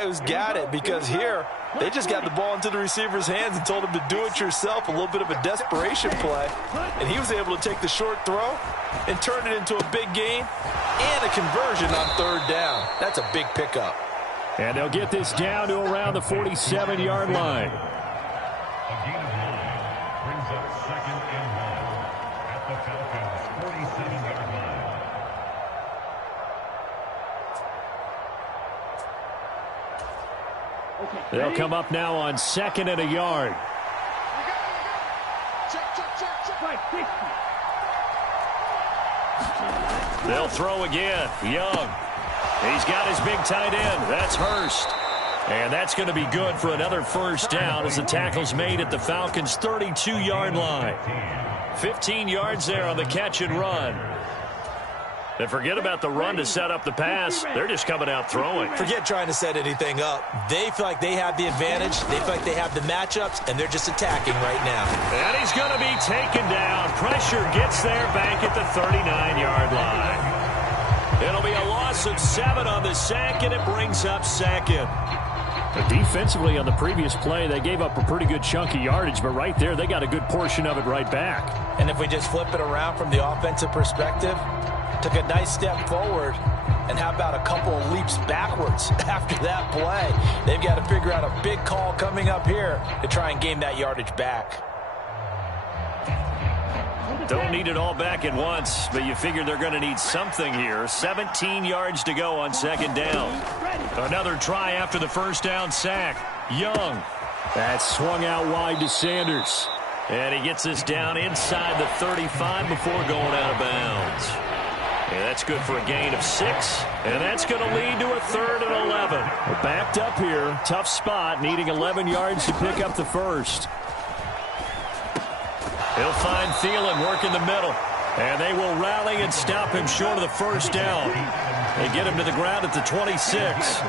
Who's got it, because here they just got the ball into the receiver's hands and told him to do it yourself, a little bit of a desperation play, and he was able to take the short throw and turn it into a big gain and a conversion on third down. That's a big pickup. And they'll get this down to around the 47-yard line. A gain of 9 brings up 2nd and 1 at the Falcons' 47-yard line. They'll come up now on 2nd and a yard. They'll throw again. Young. He's got his big tight end. That's Hurst. And that's going to be good for another first down as the tackle's made at the Falcons' 32-yard line. 15 yards there on the catch and run. And forget about the run to set up the pass. They're just coming out throwing. Forget trying to set anything up. They feel like they have the advantage. They feel like they have the matchups, and they're just attacking right now. And he's going to be taken down. Pressure gets there back at the 39-yard line. It'll be a loss of 7 on the sack, and it brings up 2nd. But defensively on the previous play, they gave up a pretty good chunk of yardage, but right there, they got a good portion of it right back. And if we just flip it around from the offensive perspective, took a nice step forward, and how about a couple of leaps backwards after that play? They've got to figure out a big call coming up here to try and gain that yardage back. Don't need it all back at once, but you figure they're going to need something here. 17 yards to go on 2nd down. Another try after the first down sack. Young. That swung out wide to Sanders. And he gets this down inside the 35 before going out of bounds. And that's good for a gain of 6. And that's going to lead to a 3rd and 11. We're backed up here. Tough spot, needing 11 yards to pick up the first. He'll find Thielen working the middle. And they will rally and stop him short of the first down. They get him to the ground at the 26.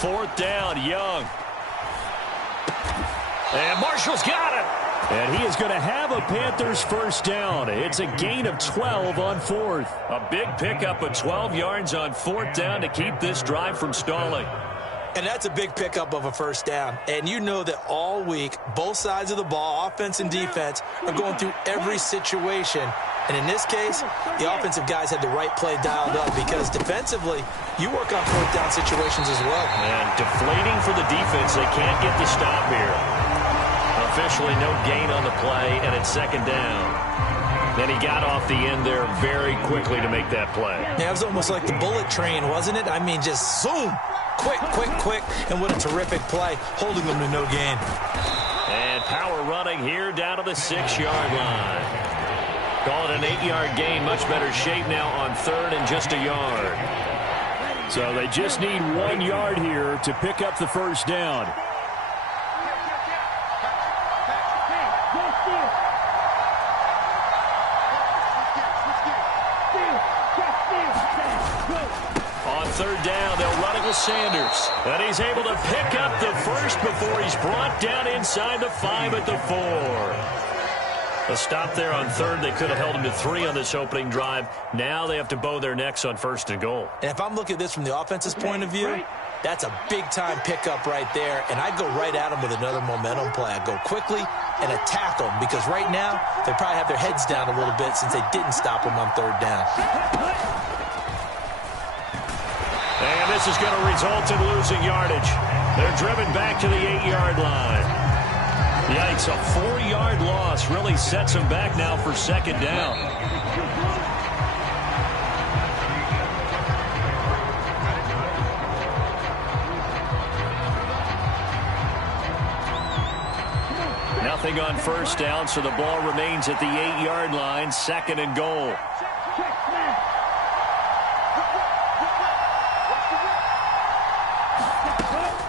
Fourth down, Young. And Marshall's got it. And he is going to have a Panthers first down. It's a gain of 12 on 4th. A big pickup of 12 yards on 4th down to keep this drive from stalling. And that's a big pickup of a first down. And you know that all week, both sides of the ball, offense and defense, are going through every situation. And in this case, the offensive guys had the right play dialed up because defensively, you work on 4th down situations as well. And deflating for the defense. They can't get the stop here. Officially no gain on the play, and it's 2nd down. Then he got off the end there very quickly to make that play. Yeah, it was almost like the bullet train, wasn't it? I mean, just zoom. Quick, quick, quick. And what a terrific play, holding them to no gain. And power running here down to the 6-yard line. Call it an 8-yard gain. Much better shape now on 3rd and just a yard. So they just need 1 yard here to pick up the first down. On 3rd down, they'll run it with Sanders. And he's able to pick up the first before he's brought down inside the 5 at the 4. A stop there on 3rd. They could have held him to 3 on this opening drive. Now they have to bow their necks on 1st and goal. And if I'm looking at this from the offense's point of view, that's a big-time pickup right there. And I'd go right at him with another momentum play. I'd go quickly and attack them because right now they probably have their heads down a little bit since they didn't stop him on 3rd down. And this is going to result in losing yardage. They're driven back to the 8-yard line. Yikes, a 4-yard loss really sets them back now for 2nd down. Nothing on 1st down, so the ball remains at the 8-yard line, 2nd and goal.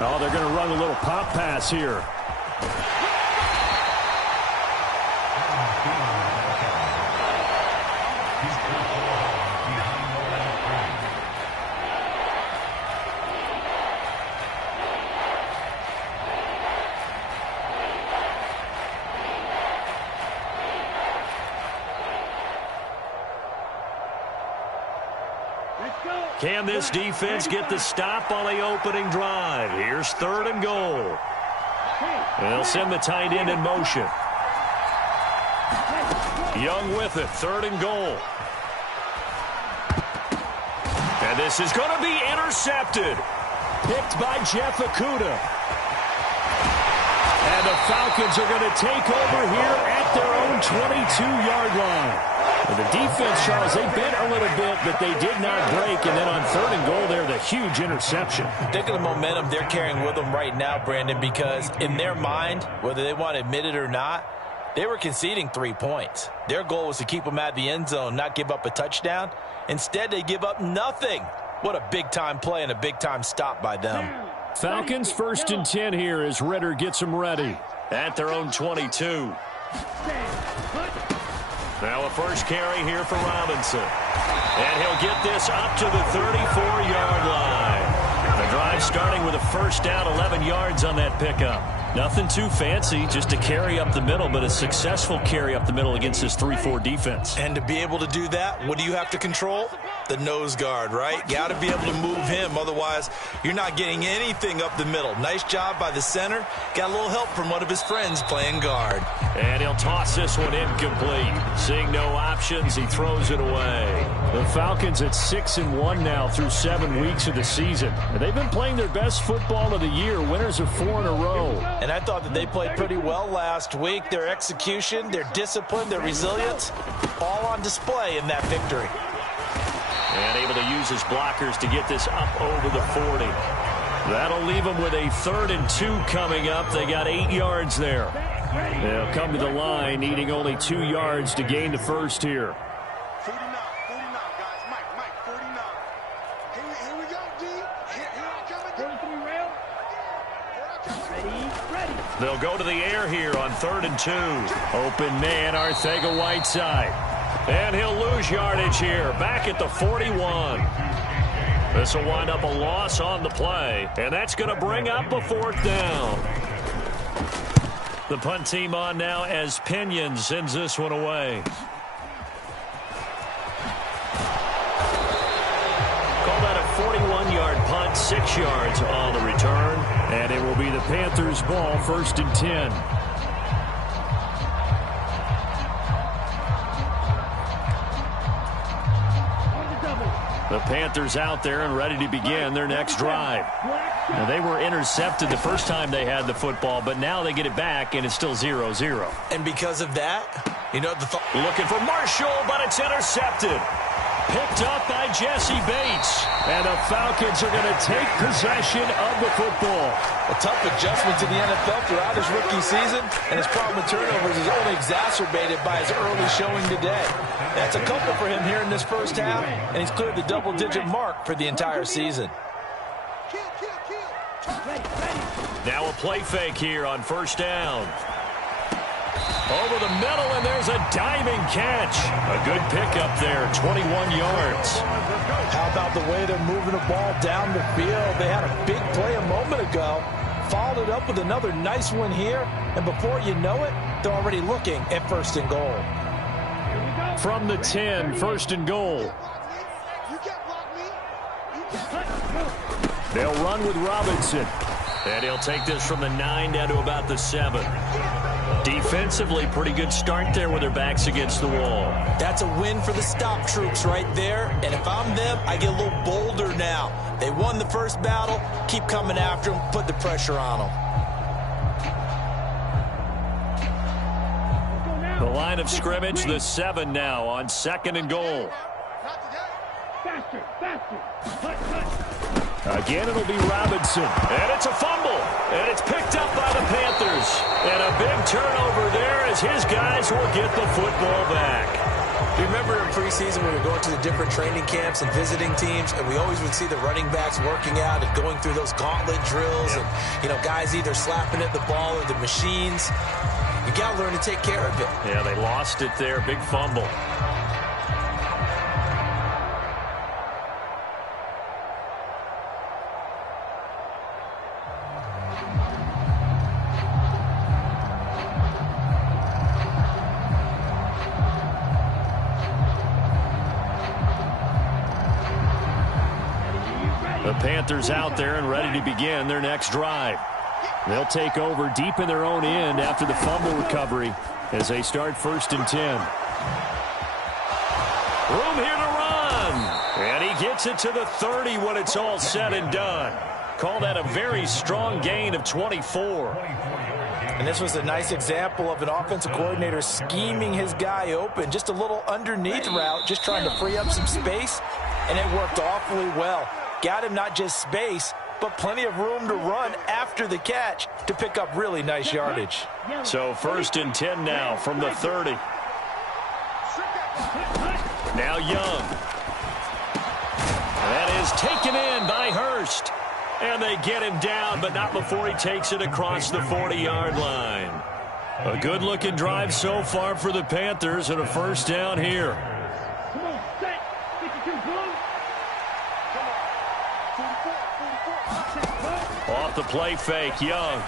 Oh, they're going to run a little pop pass here. Can this defense get the stop on the opening drive? Here's 3rd and goal. They'll send the tight end in motion. Young with it, 3rd and goal. And this is going to be intercepted. Picked by Jeff Okudah. And the Falcons are going to take over here at their own 22-yard line. And the defense, Charles, they bent a little bit, but they did not break. And then on 3rd and goal there, the huge interception. Think of the momentum they're carrying with them right now, Brandon, because in their mind, whether they want to admit it or not, they were conceding 3 points. Their goal was to keep them at the end zone, not give up a touchdown. Instead, they give up nothing. What a big-time play and a big-time stop by them. Falcons 1st and 10 here as Ritter gets them ready at their own 22. Now a first carry here for Robinson. And he'll get this up to the 34-yard line. The drive starting with a first down, 11 yards on that pickup. Nothing too fancy, just a carry up the middle, but a successful carry up the middle against this 3-4 defense. And to be able to do that, what do you have to control? The nose guard, right? Got to be able to move him. Otherwise, you're not getting anything up the middle. Nice job by the center. Got a little help from one of his friends playing guard. And he'll toss this one incomplete. Seeing no options, he throws it away. The Falcons at 6-1 now through 7 weeks of the season. And they've been playing their best football of the year, winners of 4 in a row. And I thought that they played pretty well last week. Their execution, their discipline, their resilience, all on display in that victory. And able to use his blockers to get this up over the 40. That'll leave them with a 3rd and 2 coming up. They got 8 yards there. They'll come to the line, needing only 2 yards to gain the first here. 49, guys. Mike, 49. Here we go, D. Here I come. 43 rail. Ready. They'll go to the air here on 3rd and 2. Open man, Arcega-Whiteside. And he'll lose yardage here, back at the 41. This will wind up a loss on the play, and that's going to bring up a 4th down. The punt team on now as Pinion sends this one away. Call that a 41-yard punt, 6 yards on the return, and it will be the Panthers' ball, 1st and 10. The Panthers out there and ready to begin their next drive. Now, they were intercepted the first time they had the football, but now they get it back, and it's still 0-0. And because of that, you know, looking for Marshall, but it's intercepted. Picked up by Jesse Bates. And the Falcons are going to take possession of the football. A tough adjustment to the NFL throughout his rookie season, and his problem with turnovers is only exacerbated by his early showing today. That's a couple for him here in this first half, and he's cleared the double-digit mark for the entire season. Now a play fake here on 1st down. Over the middle, and there's a diving catch. A good pickup there, 21 yards. How about the way they're moving the ball down the field? They had a big play a moment ago, followed it up with another nice one here, and before you know it, they're already looking at 1st and goal. From the 10, 1st and goal. They'll run with Robinson. And he'll take this from the 9 down to about the 7. Defensively, pretty good start there with their backs against the wall. That's a win for the stop troops right there. And if I'm them, I get a little bolder now. They won the first battle. Keep coming after them. Put the pressure on them. The line of scrimmage, the 7 now on 2nd and goal. Faster. Again, it'll be Robinson. And it's a fumble. And it's picked up by the Panthers. And a big turnover there as his guys will get the football back. You remember in preseason when we were going to the different training camps and visiting teams, and we always would see the running backs working out and going through those gauntlet drills, and, you know, guys either slapping at the ball or the machines. You got to learn to take care of it. Yeah, they lost it there. Big fumble. The Panthers out there and ready to begin their next drive. They'll take over deep in their own end after the fumble recovery as they start 1st and 10. Room here to run. And he gets it to the 30 when it's all said and done. Call that a very strong gain of 24. And this was a nice example of an offensive coordinator scheming his guy open. Just a little underneath route, just trying to free up some space, and it worked awfully well. Got him not just space, but plenty of room to run after the catch to pick up really nice yardage. So 1st and 10 now from the 30. Now Young. That is taken in by Hurst. And they get him down, but not before he takes it across the 40-yard line. A good-looking drive so far for the Panthers and a 1st down here. Come on, set. 52 blue. Off the play fake, Young.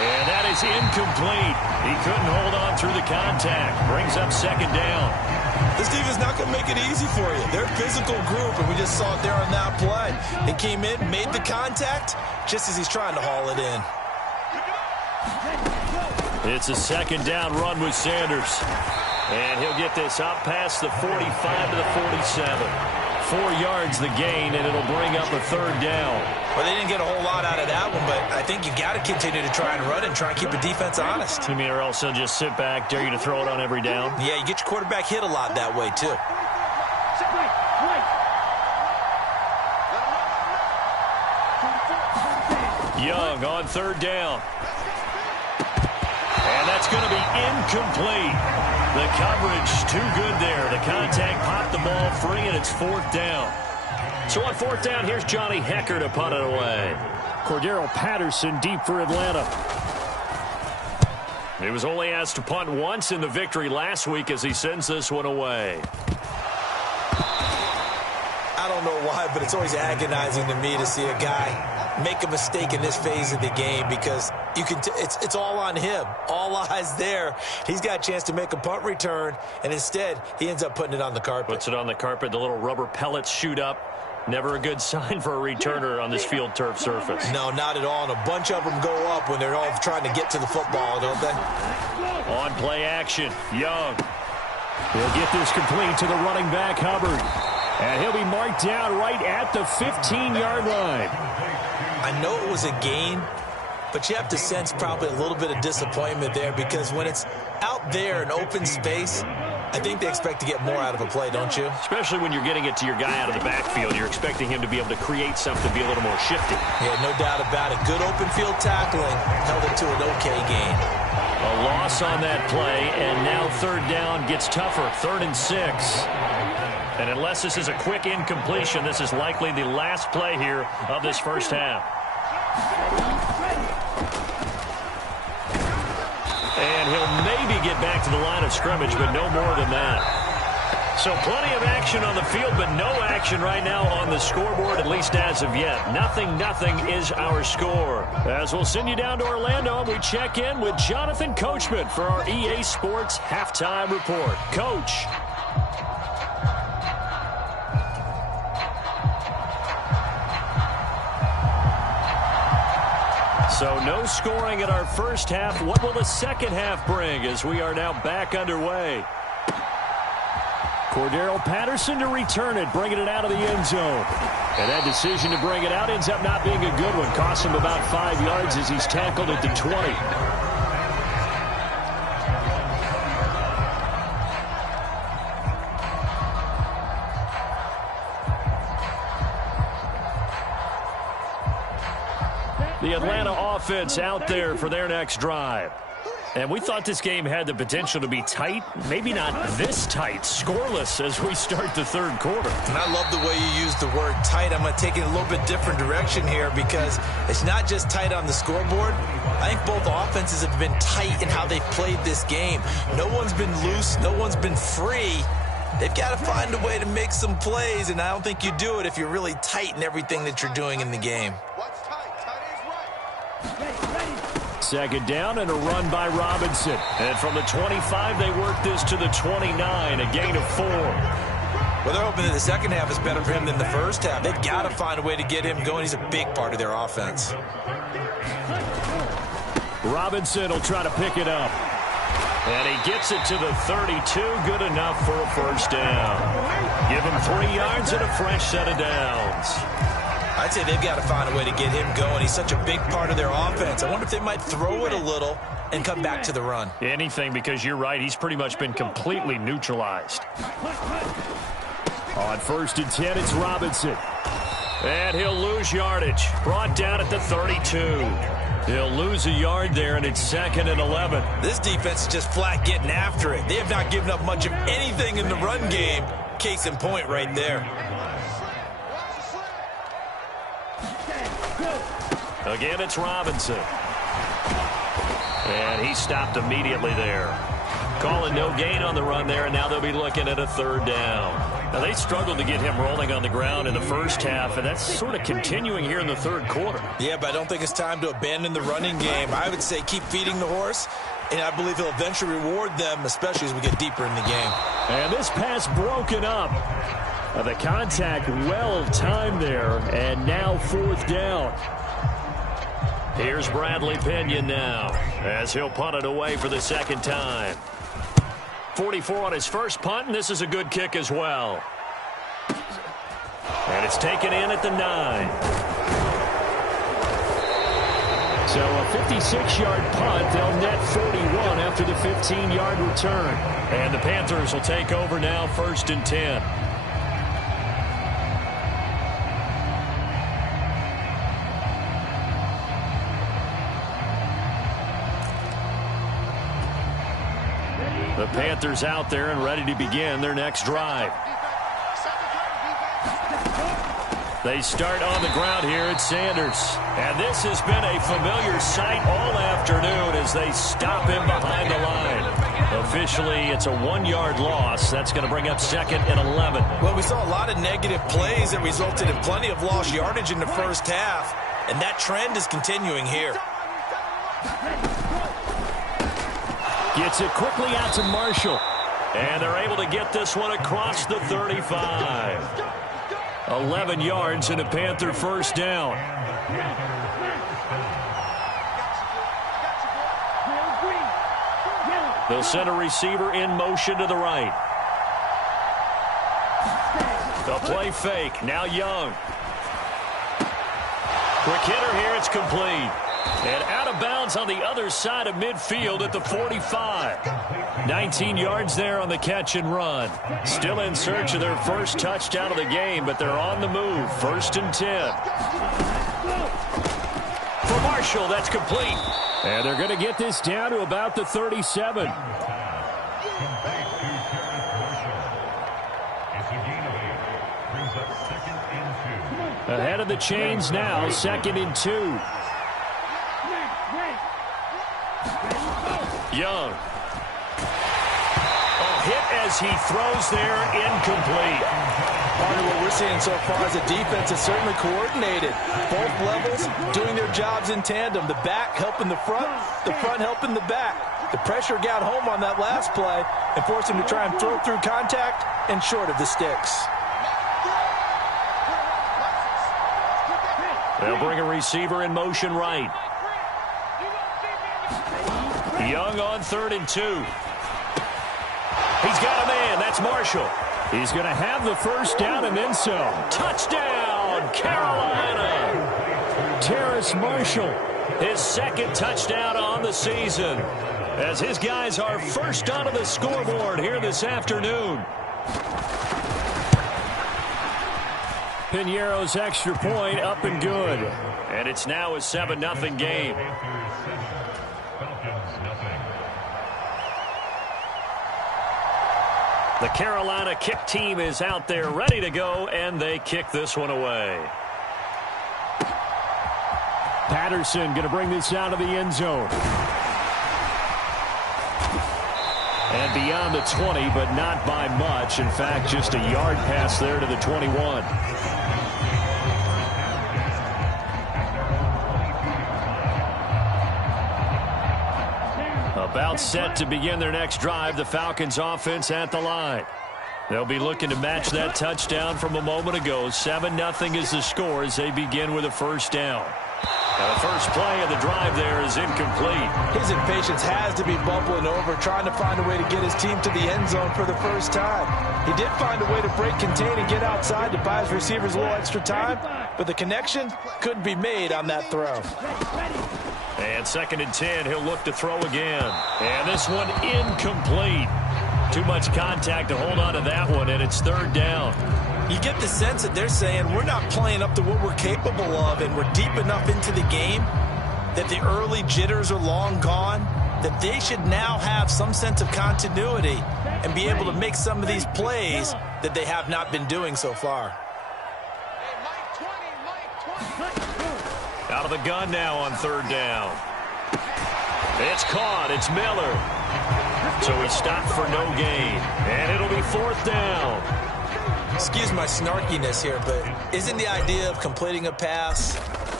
And that is incomplete. He couldn't hold on through the contact. Brings up 2nd down. This defense is not going to make it easy for you. They're a physical group, and we just saw it there on that play. They came in, made the contact, just as he's trying to haul it in. It's a 2nd down run with Sanders. And he'll get this up past the 45 to the 47. 4 yards the gain, and it'll bring up a 3rd down. Well, they didn't get a whole lot out of that one, but I think you got to continue to try and run and try and keep the defense honest. You mean, or else they'll just sit back, dare you to throw it on every down? Yeah, you get your quarterback hit a lot that way, too. Young on 3rd down. And that's going to be incomplete. The coverage too good there. The contact popped the ball free, and it's 4th down. So on 4th down, here's Johnny Hecker to punt it away. Cordero Patterson deep for Atlanta. He was only asked to punt once in the victory last week as he sends this one away. I don't know why, but it's always agonizing to me to see a guy make a mistake in this phase of the game because you can it's all on him. All eyes there. He's got a chance to make a punt return, and instead he ends up putting it on the carpet. Puts it on the carpet. The little rubber pellets shoot up. Never a good sign for a returner on this field turf surface. No, not at all. And a bunch of them go up when they're all trying to get to the football, don't they? On play action, Young. He'll get this complete to the running back, Hubbard. And he'll be marked down right at the 15-yard line. I know it was a gain, but you have to sense probably a little bit of disappointment there because when it's out there in open space, I think they expect to get more out of a play, don't you? Especially when you're getting it to your guy out of the backfield. You're expecting him to be able to create something, be a little more shifty. Yeah, no doubt about it. Good open field tackling held it to an okay gain. A loss on that play, and now 3rd down gets tougher. 3rd and 6. And unless this is a quick incompletion, this is likely the last play here of this 1st half. And he'll maybe get back to the line of scrimmage, but no more than that. So plenty of action on the field, but no action right now on the scoreboard, at least as of yet. 0-0 is our score. As we'll send you down to Orlando, and we check in with Jonathan Coachman for our EA Sports Halftime Report. Coach. So no scoring in our 1st half. What will the 2nd half bring as we are now back underway? Cordero Patterson to return it, bringing it out of the end zone. And that decision to bring it out ends up not being a good one. Costs him about 5 yards as he's tackled at the 20. The Atlanta offense out there for their next drive. And we thought this game had the potential to be tight, maybe not this tight, scoreless as we start the 3rd quarter. And I love the way you use the word tight. I'm going to take it a little bit different direction here because it's not just tight on the scoreboard. I think both offenses have been tight in how they've played this game. No one's been loose. No one's been free. They've got to find a way to make some plays, and I don't think you do it if you're really tight in everything that you're doing in the game. 2nd down and a run by Robinson. And from the 25, they work this to the 29, a gain of 4. Well, they're hoping that the second half is better for him than the first half. They've got to find a way to get him going. He's a big part of their offense. Robinson will try to pick it up. And he gets it to the 32. Good enough for a first down. Give him 3 yards and a fresh set of downs. I'd say they've got to find a way to get him going. He's such a big part of their offense. I wonder if they might throw it a little and come back to the run. Anything, because you're right. He's pretty much been completely neutralized. On 1st and 10, it's Robinson. And he'll lose yardage. Brought down at the 32. He'll lose a yard there, and it's 2nd and 11. This defense is just flat getting after it. They have not given up much of anything in the run game. Case in point right there. Again, it's Robinson. And he stopped immediately there. Calling no gain on the run there, and now they'll be looking at a 3rd down. Now, they struggled to get him rolling on the ground in the first half, and that's sort of continuing here in the 3rd quarter. Yeah, but I don't think it's time to abandon the running game. I would say keep feeding the horse, and I believe he'll eventually reward them, especially as we get deeper in the game. And this pass broken up. The contact well timed there, and now 4th down. Here's Bradley Pinion now, as he'll punt it away for the 2nd time. 44 on his first punt, and this is a good kick as well. And it's taken in at the 9. So a 56-yard punt. They'll net 41 after the 15-yard return. And the Panthers will take over now, 1st and 10. The Panthers out there and ready to begin their next drive. They start on the ground here at Sanders. And this has been a familiar sight all afternoon as they stop him behind the line. Officially, it's a 1-yard loss. That's going to bring up 2nd and 11. Well, we saw a lot of negative plays that resulted in plenty of lost yardage in the first half, and that trend is continuing here. Gets it quickly out to Marshall. And they're able to get this one across the 35. 11 yards and a Panther 1st down. They'll send a receiver in motion to the right. The play fake. Now Young. Quick hitter here. It's complete. And out of bounds on the other side of midfield at the 45. 19 yards there on the catch and run. Still in search of their first touchdown of the game, but they're on the move. 1st and 10. For Marshall, that's complete. And they're going to get this down to about the 37. Ahead of the chains now, 2nd and 2. Young. Hit as he throws there, incomplete. Part of what we're seeing so far is the defense is certainly coordinated. Both levels doing their jobs in tandem. The back helping the front helping the back. The pressure got home on that last play and forced him to try and throw through contact and short of the sticks. They'll bring a receiver in motion right. Young on 3rd and 2. He's got a man. That's Marshall. He's going to have the first down and then some. Touchdown, Carolina. Terrace Marshall, his 2nd touchdown on the season, as his guys are first onto the scoreboard here this afternoon. Piñeiro's extra point up and good. And it's now a 7-0 game. The Carolina kick team is out there ready to go, and they kick this one away. Patterson going to bring this out of the end zone. And beyond the 20, but not by much. In fact, just a yard pass there to the 21. About set to begin their next drive. The Falcons offense at the line. They'll be looking to match that touchdown from a moment ago. 7-0 is the score as they begin with a first down. And the first play of the drive there is incomplete. His impatience has to be bubbling over, trying to find a way to get his team to the end zone for the first time. He did find a way to break, contain, and get outside to buy his receivers a little extra time, but the connection couldn't be made on that throw. And 2nd and 10, he'll look to throw again. And this one incomplete. Too much contact to hold on to that one, and it's 3rd down. You get the sense that they're saying we're not playing up to what we're capable of, and we're deep enough into the game that the early jitters are long gone, that they should now have some sense of continuity and be able to make some of these plays that they have not been doing so far. Out of the gun now on 3rd down. It's caught. It's Miller. So he stopped for no gain. And it'll be 4th down. Excuse my snarkiness here, but isn't the idea of completing a pass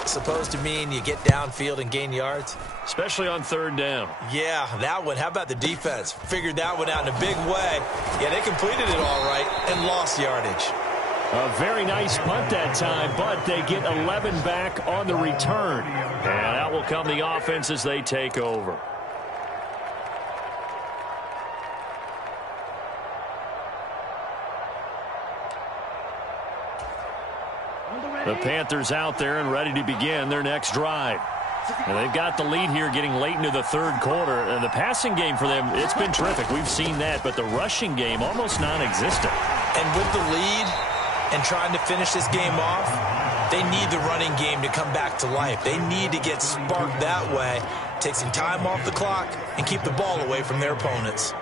supposed to mean you get downfield and gain yards? Especially on 3rd down. Yeah, that one. How about the defense? Figured that one out in a big way. Yeah, they completed it all right and lost yardage. A very nice punt that time, but they get 11 back on the return. And that will come the offense as they take over. The Panthers out there and ready to begin their next drive. And they've got the lead here getting late into the 3rd quarter. And the passing game for them, it's been terrific. We've seen that, but the rushing game almost non-existent. And with the lead and trying to finish this game off, they need the running game to come back to life. They need to get sparked that way, take some time off the clock, and keep the ball away from their opponents.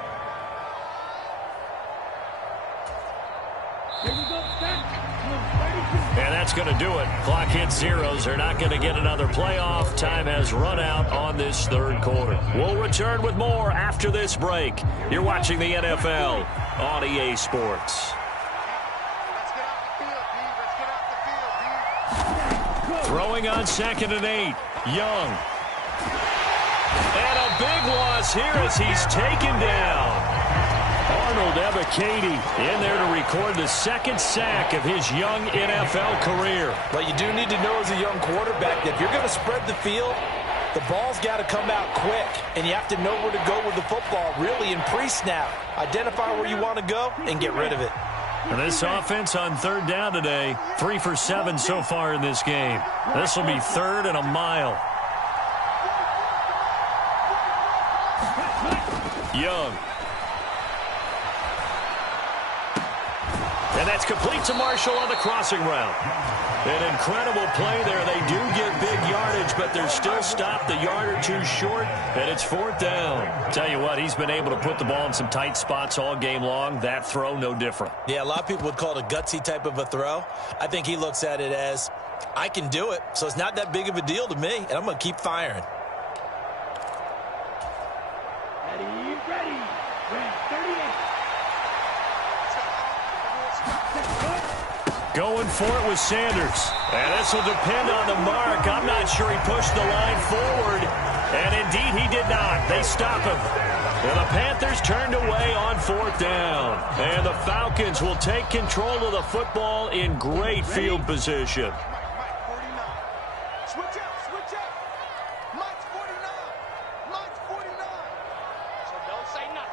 And that's going to do it. Clock hits zeros. They're not going to get another playoff. Time has run out on this 3rd quarter. We'll return with more after this break. You're watching the NFL on EA Sports. Throwing on 2nd and 8. Young. And a big loss here as he's taken down. Arnold Ebiketie in there to record the 2nd sack of his young NFL career. But you do need to know as a young quarterback that if you're going to spread the field, the ball's got to come out quick, and you have to know where to go with the football really in pre-snap. Identify where you want to go and get rid of it. And this offense on 3rd down today, 3 for 7 so far in this game. This will be 3rd and a mile. Young. And that's complete to Marshall on the crossing route. An incredible play there. They do get big yardage, but they're still stopped a yard or two short, and it's 4th down. Tell you what, he's been able to put the ball in some tight spots all game long. That throw, no different. Yeah, a lot of people would call it a gutsy type of a throw. I think he looks at it as, I can do it, so it's not that big of a deal to me, and I'm going to keep firing. Ready. 38. Going for it with Sanders. And this will depend on the mark. I'm not sure he pushed the line forward. And indeed he did not. They stop him. And the Panthers turned away on 4th down. And the Falcons will take control of the football in great field position. Switch up. Mike's 49. So don't say nothing.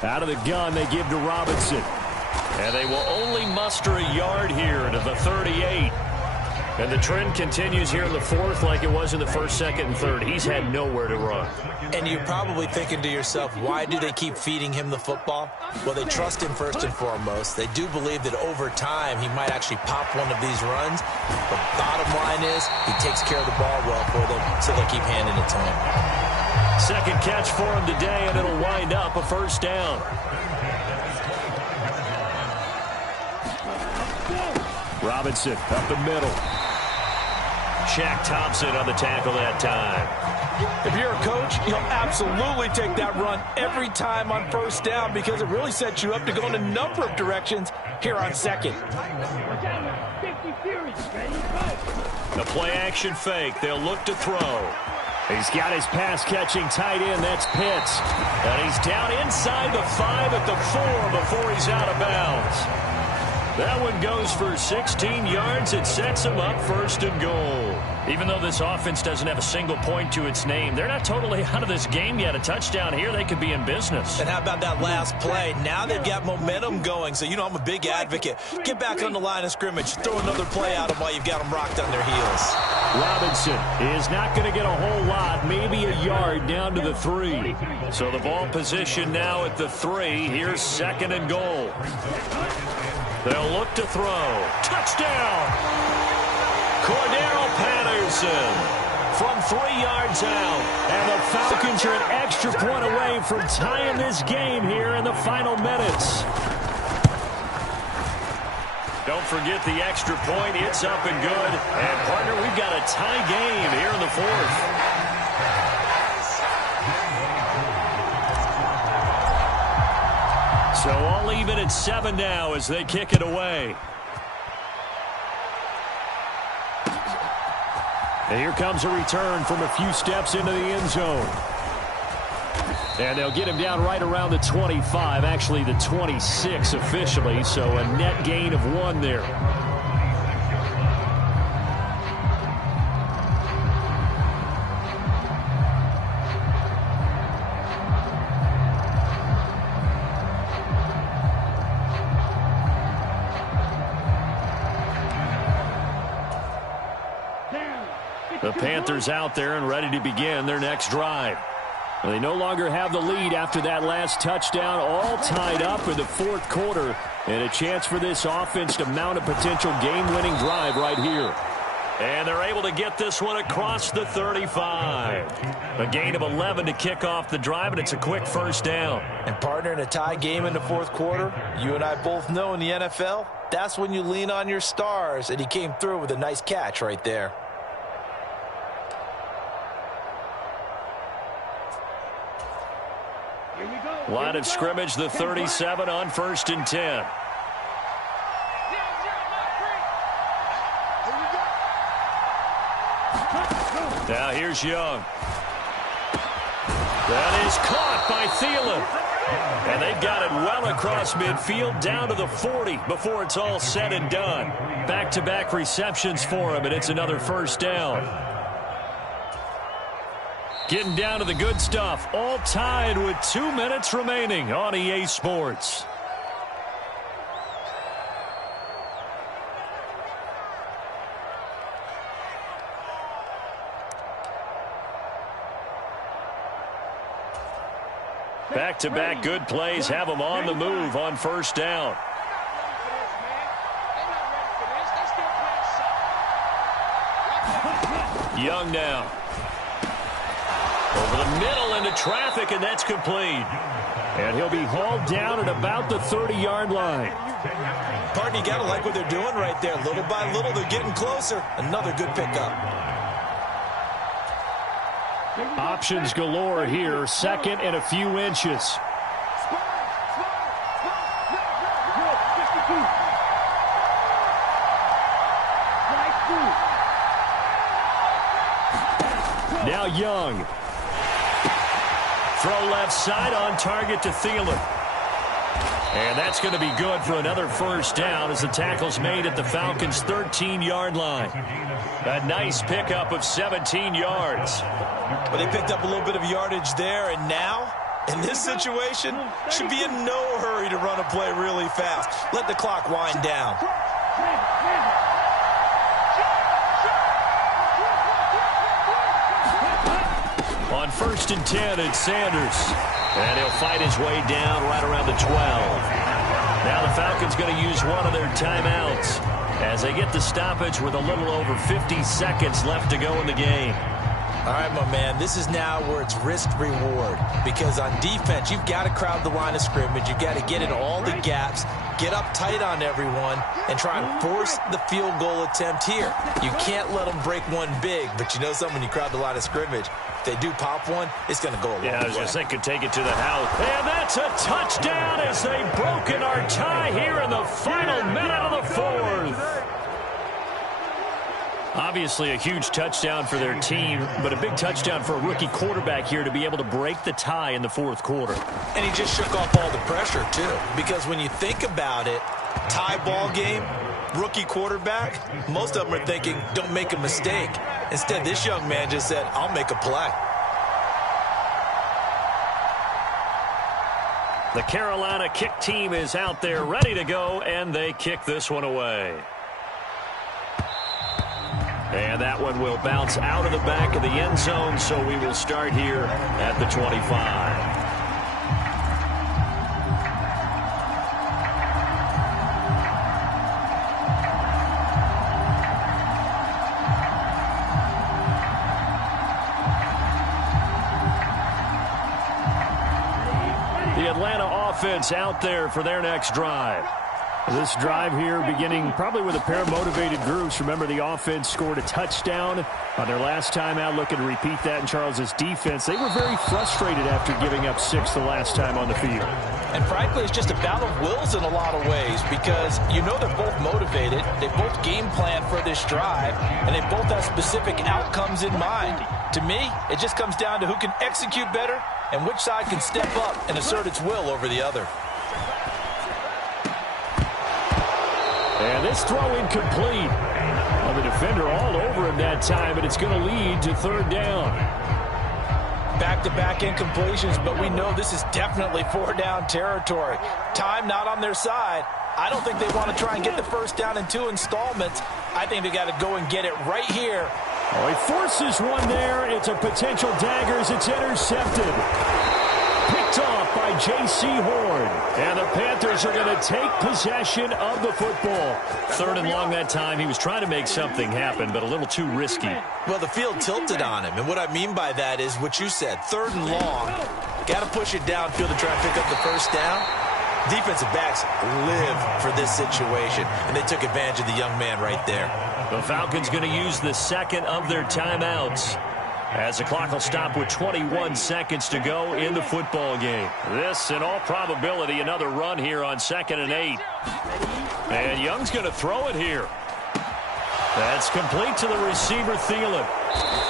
Out of the gun, they give to Robinson. And they will only muster a yard here to the 38. And the trend continues here in the 4th like it was in the 1st, 2nd, and 3rd. He's had nowhere to run. And you're probably thinking to yourself, why do they keep feeding him the football? Well, they trust him first and foremost. They do believe that over time he might actually pop one of these runs. But bottom line is he takes care of the ball well for them, so they keep handing it to him. 2nd catch for him today, and it'll wind up a 1st down. Robinson up the middle. Shaq Thompson on the tackle that time. If you're a coach, you'll absolutely take that run every time on 1st down because it really sets you up to go in a number of directions here on 2nd. The play action fake. They'll look to throw. He's got his pass-catching tight end. That's Pitts. And he's down inside the 5 at the 4 before he's out of bounds. That one goes for 16 yards. It sets him up 1st and goal. Even though this offense doesn't have a single point to its name, they're not totally out of this game yet. A touchdown here, they could be in business. And how about that last play? Now they've got momentum going. So, I'm a big advocate. Get back on the line of scrimmage. Throw another play at them while you've got them rocked on their heels. Robinson is not going to get a whole lot, maybe a yard down to the 3. So the ball position now at the 3. Here's 2nd and goal. They'll look to throw. Touchdown! Cordero Patterson from 3 yards out. And the Falcons are an extra point away from tying this game here in the final minutes. Don't forget the extra point. It's up and good. And, partner, we've got a tie game here in the 4th. So all even at 7 now as they kick it away. And here comes a return from a few steps into the end zone. And they'll get him down right around the 25, actually the 26 officially, so a net gain of 1 there. The Panthers out there and ready to begin their next drive. Well, they no longer have the lead after that last touchdown, all tied up in the 4th quarter, and a chance for this offense to mount a potential game-winning drive right here. And they're able to get this one across the 35. A gain of 11 to kick off the drive, and it's a quick 1st down. And, partner, in a tie game in the 4th quarter, you and I both know in the NFL, that's when you lean on your stars, and he came through with a nice catch right there. Line of scrimmage, the 37 on 1st and 10. Now here's Young. That is caught by Thielen. And they've got it well across midfield down to the 40 before it's all said and done. Back-to-back receptions for him, and it's another 1st down. Getting down to the good stuff, all tied with 2 minutes remaining on EA Sports. Back-to-back good plays have them on the move on 1st down. Young now. Over the middle into traffic, and that's complete. And he'll be hauled down at about the 30-yard line. Partner, you got to like what they're doing right there. Little by little, they're getting closer. Another good pickup. Options galore here. 2nd and a few inches. Now Young. Throw left side on target to Thielen. And that's going to be good for another 1st down as the tackle's made at the Falcons' 13-yard line. A nice pickup of 17 yards. Well, they picked up a little bit of yardage there, and now, in this situation, should be in no hurry to run a play really fast. Let the clock wind down. On 1st and 10, it's Sanders. And he'll fight his way down right around the 12. Now the Falcons going to use one of their timeouts as they get the stoppage with a little over 50 seconds left to go in the game. All right, my man, this is now where it's risk-reward. Because on defense, you've got to crowd the line of scrimmage. You've got to get in all the gaps, get up tight on everyone, and try and force the field goal attempt here. You can't let them break one big, but you know something, when you crowd the line of scrimmage, if they do pop one, it's going to go a long way. Yeah, I was just thinking, take it to the house. And that's a touchdown as they've broken our tie here in the final minute of the 4th. Obviously a huge touchdown for their team, but a big touchdown for a rookie quarterback here to be able to break the tie in the fourth quarter. And he just shook off all the pressure, too. Because when you think about it, tie ball game, rookie quarterback, most of them are thinking, don't make a mistake. Instead, this young man just said, I'll make a play. The Carolina kick team is out there ready to go, and they kick this one away. And that one will bounce out of the back of the end zone, so we will start here at the 25. The Atlanta offense out there for their next drive. This drive here beginning probably with a pair of motivated groups. Remember, the offense scored a touchdown on their last time out, looking to repeat that in Charles's defense. They were very frustrated after giving up 6 the last time on the field. And frankly, it's just a battle of wills in a lot of ways because you know they're both motivated. They both game plan for this drive, and they both have specific outcomes in mind. To me, it just comes down to who can execute better and which side can step up and assert its will over the other. And this throw incomplete. Well, the defender all over him that time, but it's going to lead to third down. Back-to-back incompletions, but we know this is definitely four-down territory. Time not on their side. I don't think they want to try and get the first down in 2 installments. I think they got to go and get it right here. Oh, he forces one there. It's a potential dagger as it's intercepted. Picked off by J.C. Horn. And the Panthers are going to take possession of the football. Third and long that time. He was trying to make something happen, but a little too risky. Well, the field tilted on him. And what I mean by that is what you said. Third and long. Got to push it downfield to try and pick up the first down. Defensive backs live for this situation. And they took advantage of the young man right there. The Falcons going to use the second of their timeouts, as the clock will stop with 21 seconds to go in the football game. This, in all probability, another run here on 2nd and 8. And Young's going to throw it here. That's complete to the receiver, Thielen.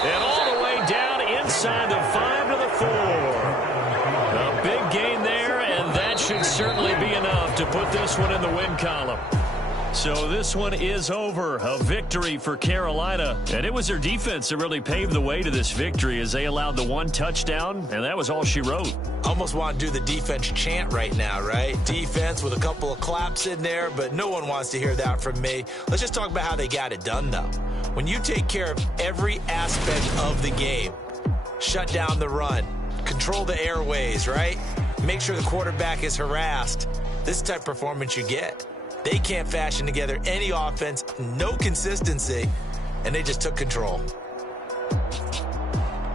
And all the way down inside the 5 to the 4. A big gain there, and that should certainly be enough to put this one in the win column. So this one is over. A victory for Carolina. And it was their defense that really paved the way to this victory as they allowed the 1 touchdown, and that was all she wrote. Almost want to do the defense chant right now, right? Defense with a couple of claps in there, but no one wants to hear that from me. Let's just talk about how they got it done, though. When you take care of every aspect of the game, shut down the run, control the airways, right? Make sure the quarterback is harassed. This is the type of performance you get. They can't fashion together any offense, no consistency, and they just took control.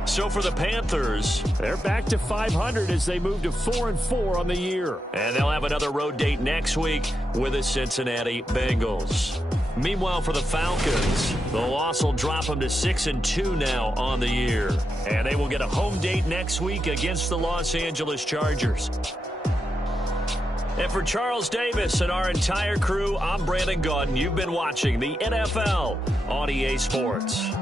So for the Panthers, they're back to 500 as they move to 4-4 on the year. And they'll have another road date next week with the Cincinnati Bengals. Meanwhile, for the Falcons, the loss will drop them to 6-2 now on the year. And they will get a home date next week against the Los Angeles Chargers. And for Charles Davis and our entire crew, I'm Brandon Gaudin. You've been watching the NFL on EA Sports.